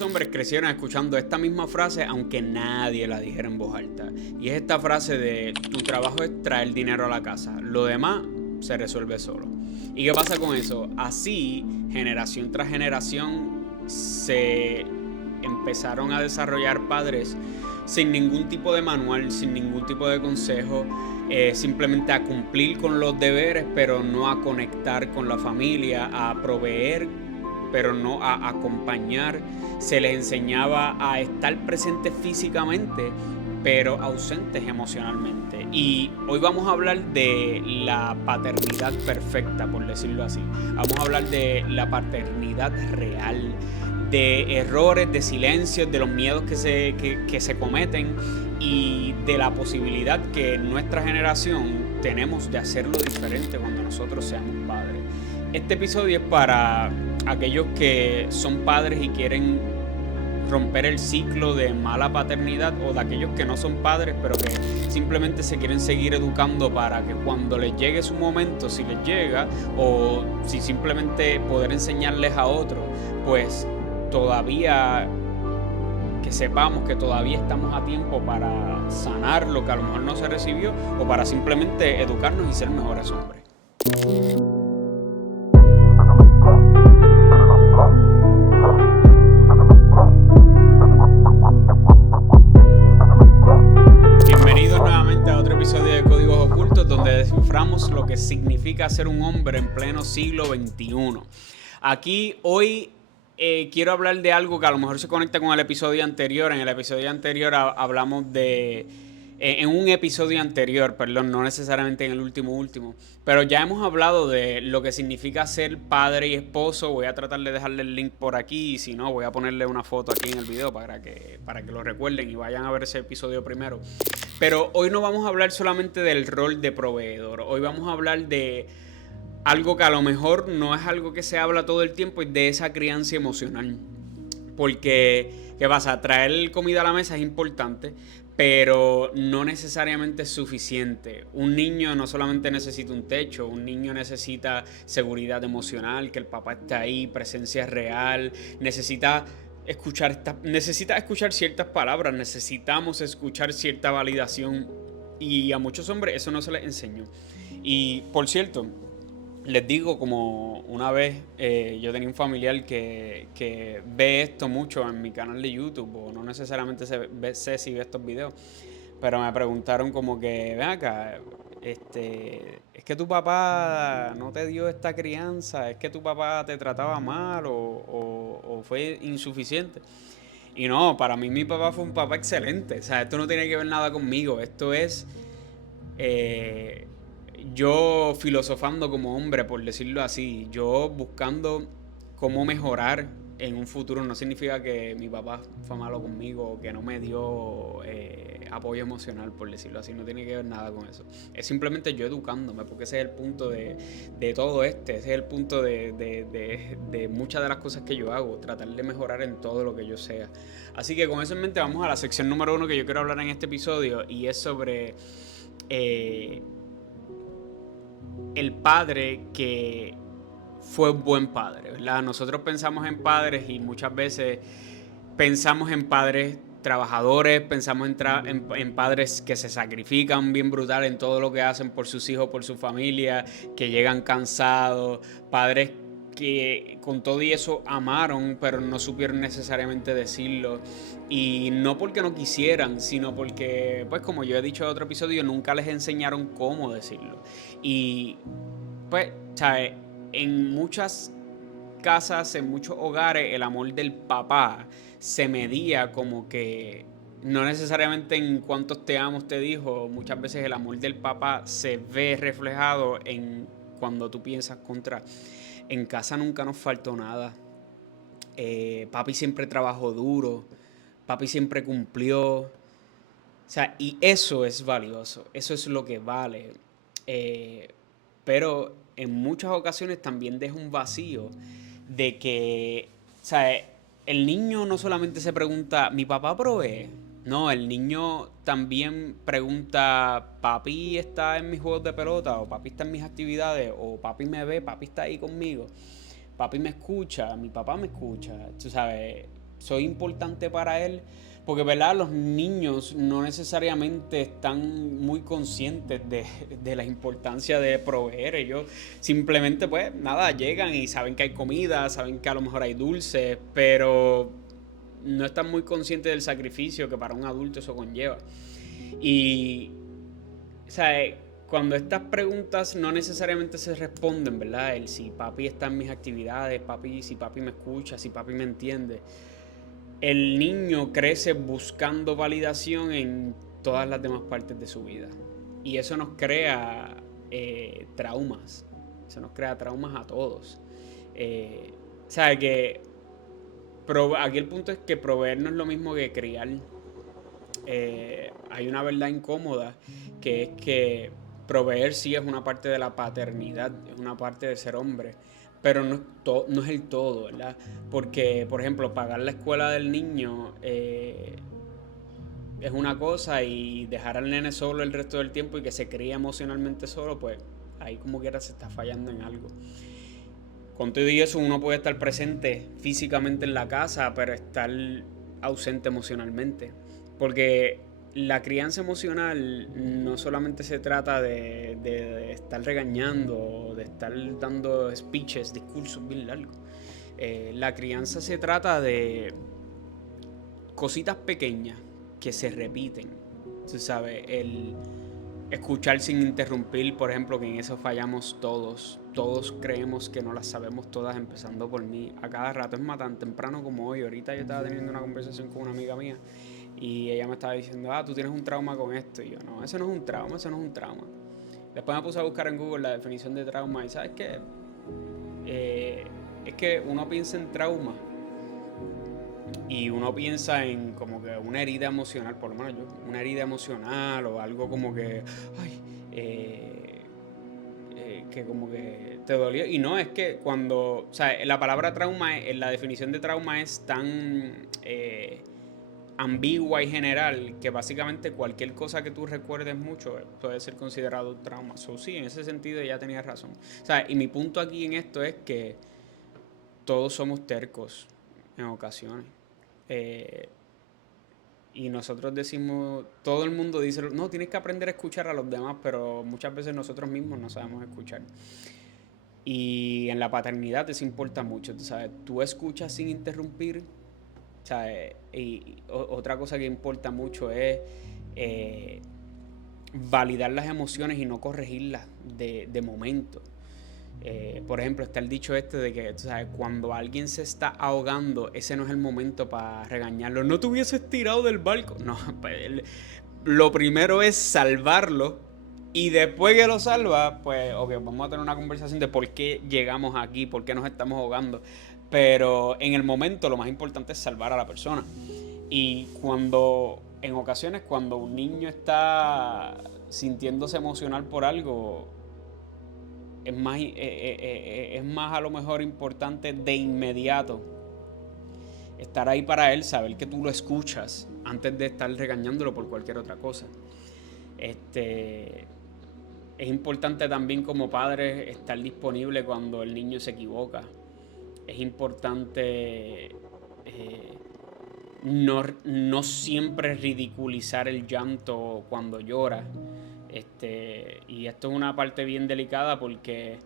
Muchos hombres crecieron escuchando esta misma frase aunque nadie la dijera en voz alta. Y es esta frase de tu trabajo es traer dinero a la casa, lo demás se resuelve solo. ¿Y qué pasa con eso? Así, generación tras generación, se empezaron a desarrollar padres sin ningún tipo de manual, sin ningún tipo de consejo, simplemente a cumplir con los deberes, pero no a conectar con la familia, a proveer, pero no a acompañar. Se les enseñaba a estar presentes físicamente, pero ausentes emocionalmente. Y hoy vamos a hablar de la paternidad perfecta, por decirlo así. Vamos a hablar de la paternidad real, de errores, de silencios, de los miedos que se cometen y de la posibilidad que nuestra generación tenemos de hacerlo diferente cuando nosotros seamos padres. Este episodio es para aquellos que son padres y quieren romper el ciclo de mala paternidad, o de aquellos que no son padres pero que simplemente se quieren seguir educando para que cuando les llegue su momento, si les llega, o si simplemente poder enseñarles a otros, pues todavía que sepamos que todavía estamos a tiempo para sanar lo que a lo mejor no se recibió, o para simplemente educarnos y ser mejores hombres. Bienvenidos nuevamente a otro episodio de Códigos Ocultos, donde desciframos lo que significa ser un hombre en pleno siglo XXI. Aquí hoy quiero hablar de algo que a lo mejor se conecta con el episodio anterior. En el episodio anterior hablamos de... en un episodio anterior, perdón, no necesariamente en el último, pero ya hemos hablado de lo que significa ser padre y esposo. Voy a tratar de dejarle el link por aquí, y si no, voy a ponerle una foto aquí en el video para que lo recuerden y vayan a ver ese episodio primero. Pero hoy no vamos a hablar solamente del rol de proveedor, hoy vamos a hablar de algo que a lo mejor no es algo que se habla todo el tiempo, y de esa crianza emocional. Porque, ¿qué pasa? Traer comida a la mesa es importante, pero no necesariamente es suficiente. Un niño no solamente necesita un techo, un niño necesita seguridad emocional, que el papá esté ahí, presencia real, necesita escuchar ciertas palabras, necesitamos escuchar cierta validación, y a muchos hombres eso no se les enseñó. Y por cierto, les digo, como una vez yo tenía un familiar que ve esto mucho en mi canal de YouTube, o no necesariamente sé si ve estos videos, pero me preguntaron como que, ven acá, es que tu papá no te dio esta crianza, es que tu papá te trataba mal, o fue insuficiente. Y no, para mí mi papá fue un papá excelente. O sea, esto no tiene que ver nada conmigo. Esto es eh, yo filosofando como hombre, por decirlo así. Yo buscando cómo mejorar en un futuro. No significa que mi papá fue malo conmigo o que no me dio apoyo emocional, por decirlo así. No tiene que ver nada con eso. Es simplemente yo educándome, porque ese es el punto de todo ese es el punto de muchas de las cosas que yo hago. Tratar de mejorar en todo lo que yo sea. Así que con eso en mente vamos a la sección número 1 que yo quiero hablar en este episodio, y es sobre eh, el padre que fue un buen padre, ¿verdad? Nosotros pensamos en padres y muchas veces pensamos en padres trabajadores, pensamos en padres que se sacrifican bien brutal en todo lo que hacen por sus hijos, por su familia, que llegan cansados, padres que con todo y eso amaron, pero no supieron necesariamente decirlo. Y no porque no quisieran, sino porque, pues como yo he dicho en otro episodio, nunca les enseñaron cómo decirlo. Y pues, ¿sabes? En muchas casas, en muchos hogares, el amor del papá se medía como que no necesariamente en cuántos te amo te dijo. Muchas veces el amor del papá se ve reflejado en cuando tú piensas contra. En casa nunca nos faltó nada. Papi siempre trabajó duro. Papi siempre cumplió. O sea, y eso es valioso. Eso es lo que vale. Eh, pero en muchas ocasiones también deja un vacío de que, o sea, el niño no solamente se pregunta, ¿mi papá provee? No, el niño también pregunta, ¿papi está en mis juegos de pelota? ¿O papi está en mis actividades? ¿O papi me ve? ¿Papi está ahí conmigo? ¿Papi me escucha? ¿Mi papá me escucha? Tú sabes, soy importante para él. Porque, ¿verdad? Los niños no necesariamente están muy conscientes de la importancia de proveer. Ellos simplemente, pues, nada, llegan y saben que hay comida, saben que a lo mejor hay dulces, pero no están muy conscientes del sacrificio que para un adulto eso conlleva. Y, o sea, cuando estas preguntas no necesariamente se responden, ¿verdad? El si papi está en mis actividades, papi, si papi me escucha, si papi me entiende. El niño crece buscando validación en todas las demás partes de su vida. Y eso nos crea traumas. Eso nos crea traumas a todos. O sea, que aquí el punto es que proveer no es lo mismo que criar. Hay una verdad incómoda, que es que proveer sí es una parte de la paternidad, es una parte de ser hombre, pero no es el todo, ¿verdad? Porque, por ejemplo, pagar la escuela del niño es una cosa, y dejar al nene solo el resto del tiempo y que se críe emocionalmente solo, pues ahí como quiera se está fallando en algo. Con todo y eso, uno puede estar presente físicamente en la casa, pero estar ausente emocionalmente. Porque la crianza emocional no solamente se trata de estar regañando o de estar dando speeches, discursos bien largos. La crianza se trata de cositas pequeñas que se repiten. Tú sabes, el escuchar sin interrumpir, por ejemplo, que en eso fallamos todos. Todos creemos que no las sabemos todas, empezando por mí. A cada rato, es más, tan temprano como hoy. Ahorita yo estaba teniendo una conversación con una amiga mía y ella me estaba diciendo, tú tienes un trauma con esto. Y yo, no, eso no es un trauma, eso no es un trauma. Después me puse a buscar en Google la definición de trauma y ¿sabes qué? Es que uno piensa en trauma y uno piensa en como que una herida emocional, por lo menos yo, una herida emocional o algo como que, ay, que como que te dolió. Y no, es que cuando, o sea, la palabra trauma, la definición de trauma es tan ambigua y general que básicamente cualquier cosa que tú recuerdes mucho puede ser considerado trauma. So, sí, en ese sentido ya tenías razón. O sea, y mi punto aquí en esto es que todos somos tercos en ocasiones. Eh, y nosotros decimos, todo el mundo dice, no, tienes que aprender a escuchar a los demás, pero muchas veces nosotros mismos no sabemos escuchar. Y en la paternidad eso importa mucho, tú sabes, tú escuchas sin interrumpir, ¿sabes? Y otra cosa que importa mucho es eh, validar las emociones y no corregirlas de momento. Por ejemplo, está el dicho este de que, tú sabes, cuando alguien se está ahogando, ese no es el momento para regañarlo. No te hubieses tirado del barco. No, pues, lo primero es salvarlo. Y después que lo salva, pues, ok, vamos a tener una conversación de por qué llegamos aquí, por qué nos estamos ahogando. Pero en el momento lo más importante es salvar a la persona. Y en ocasiones, cuando un niño está sintiéndose emocional por algo, es más a lo mejor importante de inmediato estar ahí para él, saber que tú lo escuchas antes de estar regañándolo por cualquier otra cosa. Es importante también como padre estar disponible cuando el niño se equivoca. Es importante no siempre ridiculizar el llanto cuando llora. Y esto es una parte bien delicada porque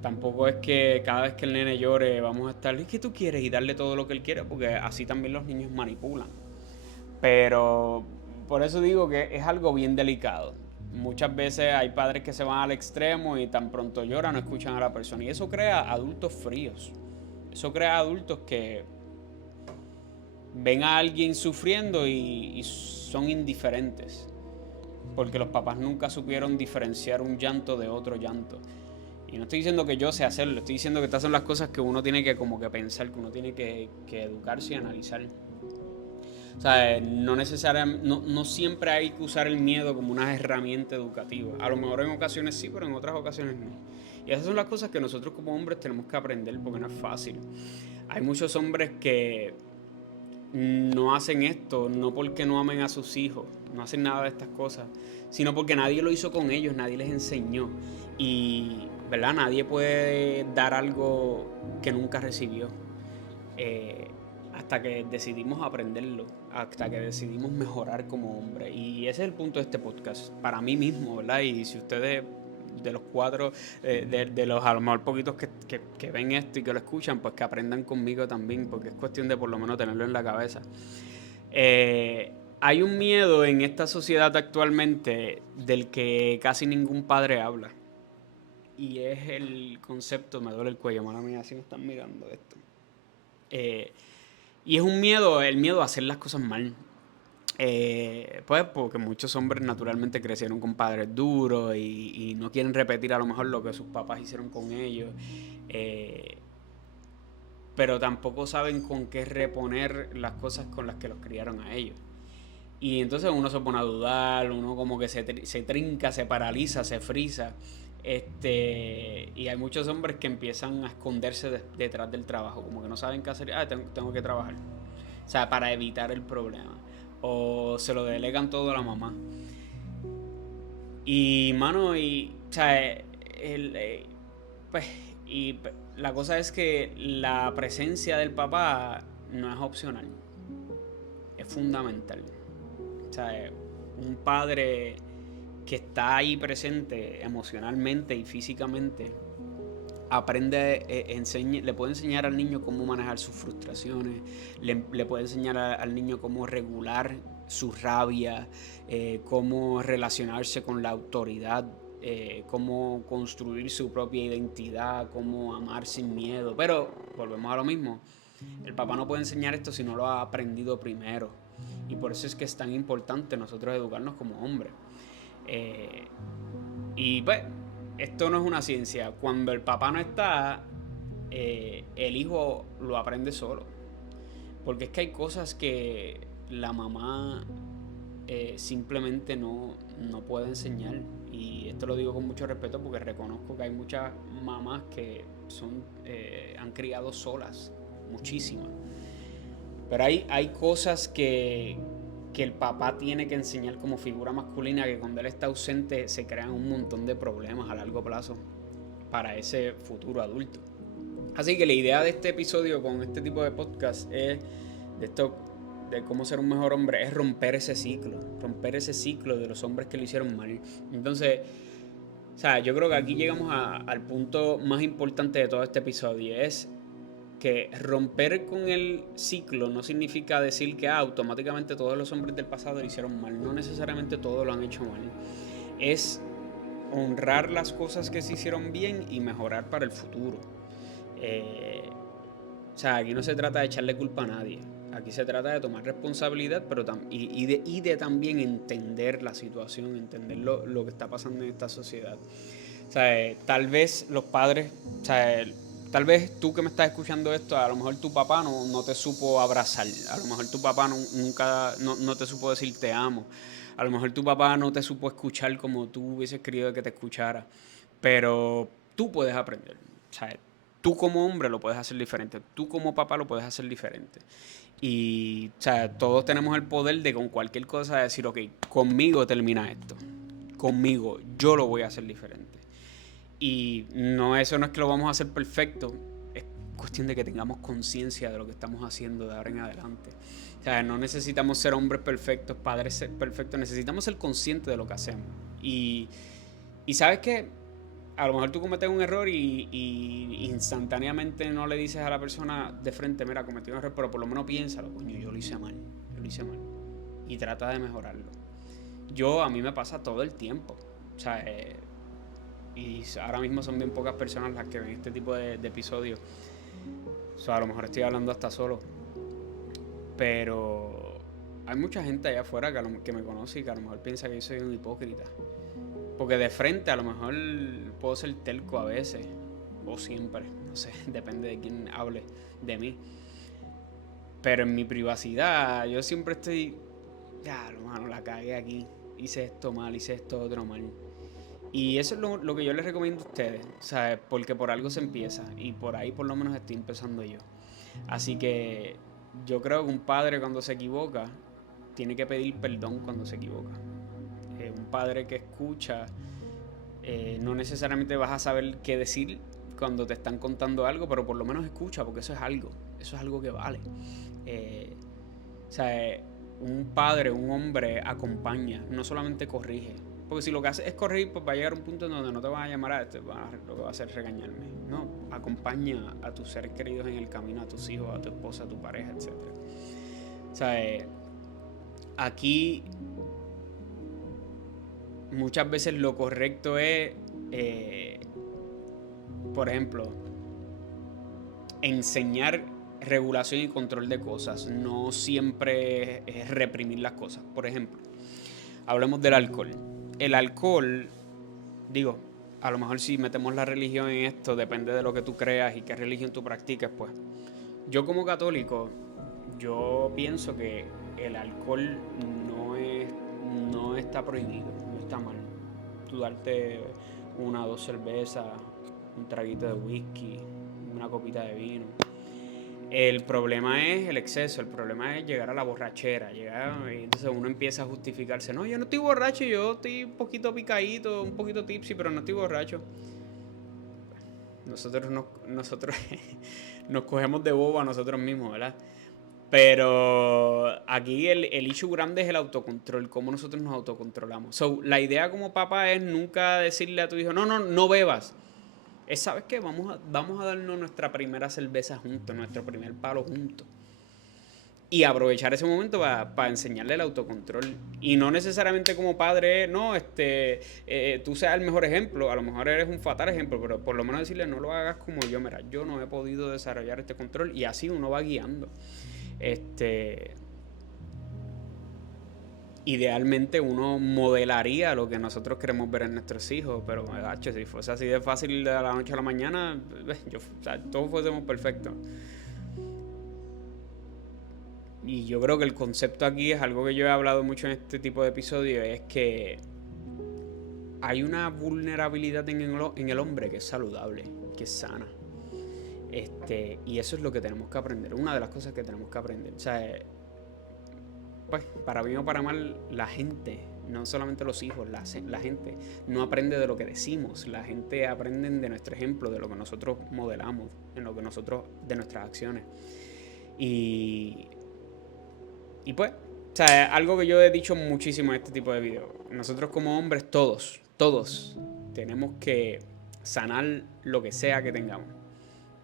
tampoco es que cada vez que el nene llore vamos a estar, ¿qué tú quieres? Y darle todo lo que él quiere, porque así también los niños manipulan. Pero por eso digo que es algo bien delicado. Muchas veces hay padres que se van al extremo y tan pronto lloran no escuchan a la persona. Y eso crea adultos fríos. Eso crea adultos que ven a alguien sufriendo y son indiferentes. Porque los papás nunca supieron diferenciar un llanto de otro llanto. Y no estoy diciendo que yo sé hacerlo, estoy diciendo que estas son las cosas que uno tiene que como que pensar, que uno tiene que educarse y analizar. O sea, no necesariamente, no siempre hay que usar el miedo como una herramienta educativa. A lo mejor en ocasiones sí, pero en otras ocasiones no. Y esas son las cosas que nosotros como hombres tenemos que aprender porque no es fácil. Hay muchos hombres que no hacen esto, no porque no amen a sus hijos, no hacen nada de estas cosas, sino porque nadie lo hizo con ellos, nadie les enseñó. Y, ¿verdad? Nadie puede dar algo que nunca recibió. hasta que decidimos aprenderlo, hasta que decidimos mejorar como hombre. Y ese es el punto de este podcast, para mí mismo, ¿verdad? Y si ustedes, de los 4, de los a lo mejor poquitos que ven esto y que lo escuchan, pues que aprendan conmigo también, porque es cuestión de por lo menos tenerlo en la cabeza. Hay un miedo en esta sociedad actualmente del que casi ningún padre habla. Y es el concepto, me duele el cuello, mala mía, si me están mirando esto. Y es un miedo, el miedo a hacer las cosas mal. Pues porque muchos hombres naturalmente crecieron con padres duros y no quieren repetir a lo mejor lo que sus papás hicieron con ellos. Pero tampoco saben con qué reponer las cosas con las que los criaron a ellos. Y entonces uno se pone a dudar, uno como que se trinca, se paraliza, se frisa. Y hay muchos hombres que empiezan a esconderse detrás del trabajo, como que no saben qué hacer. Tengo que trabajar. O sea, para evitar el problema. O se lo delegan todo a la mamá. Y, mano, o sea, pues, la cosa es que la presencia del papá no es opcional, es fundamental. O sea, un padre que está ahí presente emocionalmente y físicamente aprende, le puede enseñar al niño cómo manejar sus frustraciones, le puede enseñar al niño cómo regular su rabia, cómo relacionarse con la autoridad, cómo construir su propia identidad, cómo amar sin miedo. Pero volvemos a lo mismo, el papá no puede enseñar esto si no lo ha aprendido primero. Y por eso es que es tan importante nosotros educarnos como hombres. Y pues, esto no es una ciencia. Cuando el papá no está, el hijo lo aprende solo. Porque es que hay cosas que la mamá simplemente no puede enseñar. Y esto lo digo con mucho respeto porque reconozco que hay muchas mamás que han criado solas, muchísimas. Pero hay cosas que el papá tiene que enseñar como figura masculina, que cuando él está ausente se crean un montón de problemas a largo plazo para ese futuro adulto. Así que la idea de este episodio con este tipo de podcast es de cómo ser un mejor hombre, es romper ese ciclo de los hombres que lo hicieron mal. Entonces, o sea, yo creo que aquí llegamos al punto más importante de todo este episodio, es que romper con el ciclo no significa decir que automáticamente todos los hombres del pasado lo hicieron mal. No necesariamente todos lo han hecho mal. Es honrar las cosas que se hicieron bien y mejorar para el futuro. O sea, aquí no se trata de echarle culpa a nadie. Aquí se trata de tomar responsabilidad, pero de también entender la situación, entender lo que está pasando en esta sociedad. O sea, tal vez los padres, o sea, tal vez tú que me estás escuchando esto, a lo mejor tu papá no te supo abrazar, a lo mejor tu papá nunca no te supo decir te amo, a lo mejor tu papá no te supo escuchar como tú hubieses querido que te escuchara, pero tú puedes aprender. O sea, tú como hombre lo puedes hacer diferente, tú como papá lo puedes hacer diferente. Y, o sea, todos tenemos el poder de con cualquier cosa decir, ok, conmigo termina esto, conmigo, yo lo voy a hacer diferente. Y eso no es que lo vamos a hacer perfecto, es cuestión de que tengamos conciencia de lo que estamos haciendo de ahora en adelante. O sea, no necesitamos ser hombres perfectos, padres perfectos, necesitamos ser conscientes de lo que hacemos. Y sabes que a lo mejor tú cometes un error y instantáneamente no le dices a la persona de frente, mira, cometí un error, pero por lo menos piénsalo, coño, yo lo hice mal. Y trata de mejorarlo. A mí me pasa todo el tiempo. O sea, y ahora mismo son bien pocas personas las que ven este tipo de episodios. O sea, a lo mejor estoy hablando hasta solo. Pero hay mucha gente allá afuera que me conoce y que a lo mejor piensa que yo soy un hipócrita. Porque de frente a lo mejor puedo ser terco a veces. O siempre. No sé, depende de quién hable de mí. Pero en mi privacidad yo siempre estoy... Ya, mano, la cagué aquí. Hice esto mal, hice esto otro mal. Y eso es lo que yo les recomiendo a ustedes, ¿sabes? Porque por algo se empieza y por ahí por lo menos estoy empezando yo. Así que yo creo que un padre cuando se equivoca tiene que pedir perdón cuando se equivoca. Un padre que escucha, no necesariamente vas a saber qué decir cuando te están contando algo, pero por lo menos escucha, porque eso es algo que vale. O sea, un padre, un hombre acompaña, no solamente corrige. Porque si lo que hace es corregir, pues va a llegar un punto en donde no te van a llamar a esto, lo que va a hacer es regañarme. No, acompaña a tus seres queridos en el camino, a tus hijos, a tu esposa, a tu pareja, etc. O sea, aquí muchas veces lo correcto es, por ejemplo, enseñar regulación y control de cosas, no siempre es reprimir las cosas. Por ejemplo, hablemos del alcohol. El alcohol, digo, a lo mejor si metemos la religión en esto, depende de lo que tú creas y qué religión tú practiques, pues. Yo como católico, yo pienso que el alcohol no está prohibido, no está mal. Tú darte 1 o 2 cervezas, un traguito de whisky, una copita de vino. El problema es el exceso, el problema es llegar a la borrachera, y entonces uno empieza a justificarse, no, yo no estoy borracho, yo estoy un poquito picadito, un poquito tipsy, pero no estoy borracho. Nosotros nos cogemos de bobo a nosotros mismos, ¿verdad? Pero aquí el issue grande es el autocontrol, cómo nosotros nos autocontrolamos. So, la idea como papá es nunca decirle a tu hijo, no bebas. ¿Sabes qué? Vamos a darnos nuestra primera cerveza juntos, nuestro primer palo juntos. Y aprovechar ese momento para enseñarle el autocontrol. Y no necesariamente como padre, no, tú seas el mejor ejemplo. A lo mejor eres un fatal ejemplo, pero por lo menos decirle, no lo hagas como yo. Mira, yo no he podido desarrollar este control. Y así uno va guiando. Idealmente uno modelaría lo que nosotros queremos ver en nuestros hijos, pero si fuese así de fácil de la noche a la mañana, todos fuésemos perfectos. Y yo creo que el concepto aquí es algo que yo he hablado mucho en este tipo de episodios, es que hay una vulnerabilidad en el hombre que es saludable, que es sana. Y eso es lo que tenemos que aprender, una de las cosas que tenemos que aprender. O sea, pues, para bien o para mal, la gente, no solamente los hijos, la gente no aprende de lo que decimos, la gente aprende de nuestro ejemplo, de lo que nosotros modelamos, de nuestras acciones. Y pues, o sea, algo que yo he dicho muchísimo en este tipo de videos, nosotros como hombres, todos, tenemos que sanar lo que sea que tengamos.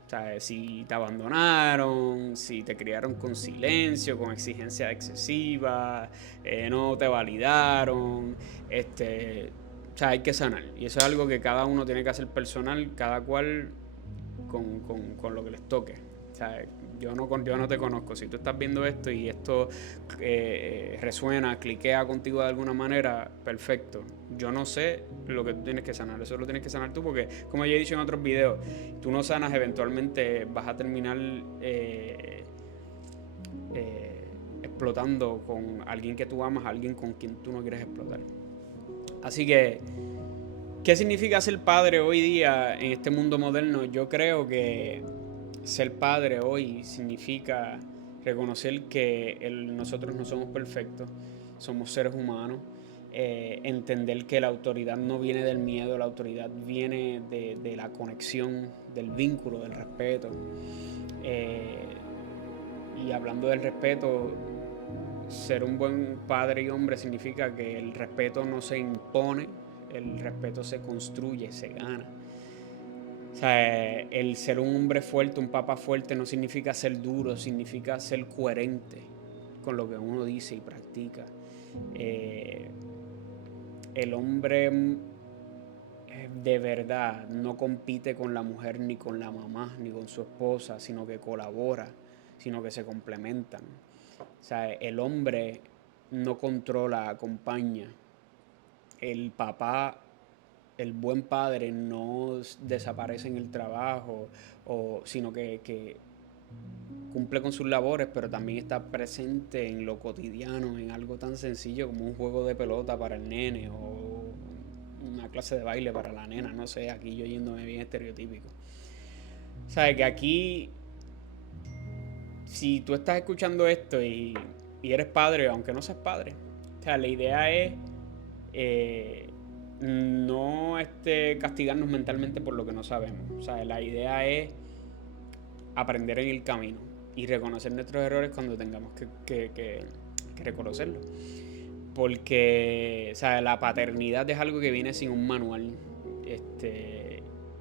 O sea, si te abandonaron, si te criaron con silencio, con exigencia excesiva, no te validaron, o sea, hay que sanar. Y eso es algo que cada uno tiene que hacer personal, cada cual con lo que les toque. O sea, yo no te conozco. Si tú estás viendo esto y esto resuena, cliquea contigo de alguna manera, perfecto. Yo no sé lo que tú tienes que sanar. Eso lo tienes que sanar tú porque, como ya he dicho en otros videos, tú no sanas, eventualmente vas a terminar explotando con alguien que tú amas, alguien con quien tú no quieres explotar. Así que, ¿qué significa ser padre hoy día en este mundo moderno? Yo creo que ser padre hoy significa reconocer que nosotros no somos perfectos, somos seres humanos, entender que la autoridad no viene del miedo, la autoridad viene de la conexión, del vínculo, del respeto. Y hablando del respeto, ser un buen padre y hombre significa que el respeto no se impone, el respeto se construye, se gana. O sea, el ser un hombre fuerte, un papá fuerte, no significa ser duro, significa ser coherente con lo que uno dice y practica. El hombre de verdad no compite con la mujer, ni con la mamá, ni con su esposa, sino que colabora, sino que se complementan. O sea, el hombre no controla, acompaña. El papá, el buen padre, no desaparece en el trabajo, sino que cumple con sus labores, pero también está presente en lo cotidiano, en algo tan sencillo como un juego de pelota para el nene o una clase de baile para la nena, no sé, aquí yo yéndome bien estereotípico. O sea, que aquí, si tú estás escuchando esto y eres padre, aunque no seas padre, o sea, la idea es no castigarnos mentalmente por lo que no sabemos. O sea, la idea es aprender en el camino. y reconocer nuestros errores cuando tengamos que reconocerlos. Porque, o sea, la paternidad es algo que viene sin un manual.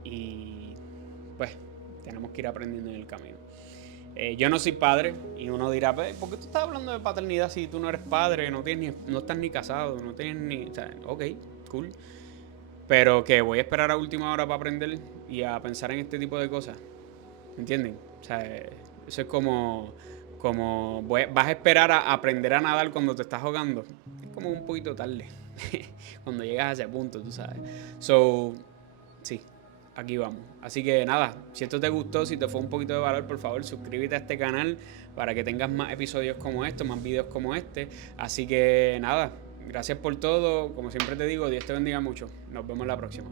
Y pues tenemos que ir aprendiendo en el camino. Yo no soy padre y uno dirá, ¿por qué tú estás hablando de paternidad si tú no eres padre, no estás ni casado, no tienes ni... O sea, ok, cool. Pero que voy a esperar a última hora para aprender y a pensar en este tipo de cosas. ¿Entienden? O sea, eso es como vas a esperar a aprender a nadar cuando te estás ahogando. Es como un poquito tarde. Cuando llegas a ese punto, tú sabes. So, sí, aquí vamos. Así que nada, si esto te gustó, si te fue un poquito de valor, por favor, suscríbete a este canal para que tengas más episodios como estos, más videos como este. Así que nada, gracias por todo. Como siempre te digo, Dios te bendiga mucho. Nos vemos la próxima.